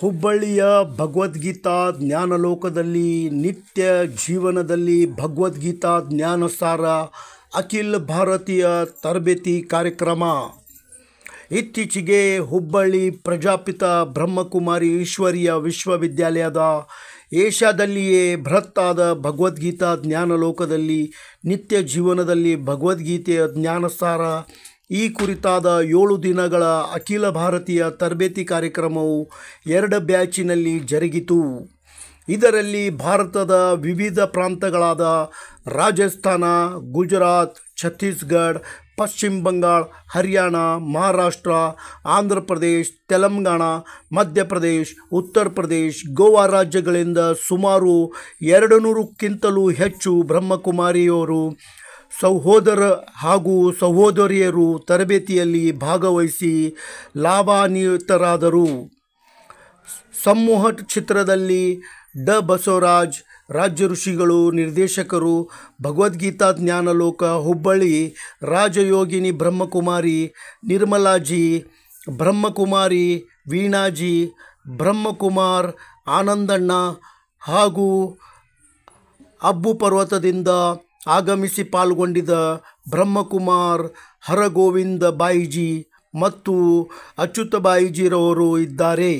ಹುಬ್ಬಳ್ಳಿಯ ಭಗವದ್ಗೀತಾ ಜ್ಞಾನಲೋಕದಲ್ಲಿ ನಿತ್ಯ ಜೀವನದಲ್ಲಿ ಭಗವದ್ಗೀತಾ ಜ್ಞಾನಸಾರ ಅಖಿಲ ಭಾರತೀಯ ತರಬೇತಿ ಕಾರ್ಯಕ್ರಮ. ಇತ್ತೀಚೆಗೆ ಹುಬ್ಬಳ್ಳಿ ಪ್ರಜಾಪಿತ ಬ್ರಹ್ಮಕುಮಾರಿ ಈಶ್ವರೀಯ ವಿಶ್ವವಿದ್ಯಾಲಯದ ಏಷ್ಯಾದಲ್ಲಿಯೇ ಬೃಹತ್ತಾದ ಭಗವದ್ಗೀತಾ ಜ್ಞಾನಲೋಕದಲ್ಲಿ ನಿತ್ಯ ಜೀವನದಲ್ಲಿ ಭಗವದ್ಗೀತೆಯ ಜ್ಞಾನಸಾರ ಈ ಕುರಿತಾದ 7 ದಿನಗಳ ಅಖಿಲ ಭಾರತೀಯ ತರಬೇತಿ ಕಾರ್ಯಕ್ರಮವು 2 ಬ್ಯಾಚಿನಲ್ಲಿ ಜರುಗಿತು. ಇದರಲ್ಲಿ ಭಾರತದ ವಿವಿಧ ಪ್ರಾಂತಗಳಾದ ರಾಜಸ್ಥಾನ, ಗುಜರಾತ್, ಛತ್ತೀಸ್ಗಢ, ಪಶ್ಚಿಮ ಬಂಗಾಳ, ಹರಿಯಾಣ, ಮಹಾರಾಷ್ಟ್ರ, ಆಂಧ್ರ ಪ್ರದೇಶ, ತೆಲಂಗಾಣ, ಮಧ್ಯಪ್ರದೇಶ, ಉತ್ತರ ಪ್ರದೇಶ, ಗೋವಾ ರಾಜ್ಯಗಳಿಂದ ಸುಮಾರು 200ಕ್ಕಿಂತಲೂ ಹೆಚ್ಚು ಬ್ರಹ್ಮಕುಮಾರಿಯರು ಸಹೋದರ ಹಾಗೂ ಸಹೋದರಿಯರು ತರಬೇತಿಯಲ್ಲಿ ಭಾಗವಹಿಸಿ ಲಾಭಾನ್ವಿತರಾದರು. ಸಮೂಹ ಚಿತ್ರದಲ್ಲಿ ಬಸವರಾಜ್, ರಾಜ್ಯ ಋಷಿಗಳು, ನಿರ್ದೇಶಕರು, ಭಗವದ್ಗೀತಾ ಜ್ಞಾನಲೋಕ ಹುಬ್ಬಳ್ಳಿ, ರಾಜಯೋಗಿನಿ ಬ್ರಹ್ಮಕುಮಾರಿ ನಿರ್ಮಲಾಜಿ, ಬ್ರಹ್ಮಕುಮಾರಿ ವೀಣಾಜಿ, ಬ್ರಹ್ಮಕುಮಾರ್ ಆನಂದಣ್ಣ ಹಾಗೂ ಅಬ್ಬು ಪರ್ವತದಿಂದ ಆಗಮಿಸಿ ಪಾಲ್ಗೊಂಡಿದ್ದ ಬ್ರಹ್ಮಕುಮಾರ್ ಹರಗೋವಿಂದ ಬಾಯಿಜಿ ಮತ್ತು ಅಚ್ಯುತ ಬಾಯಿಜಿರವರು ಇದ್ದಾರೆ.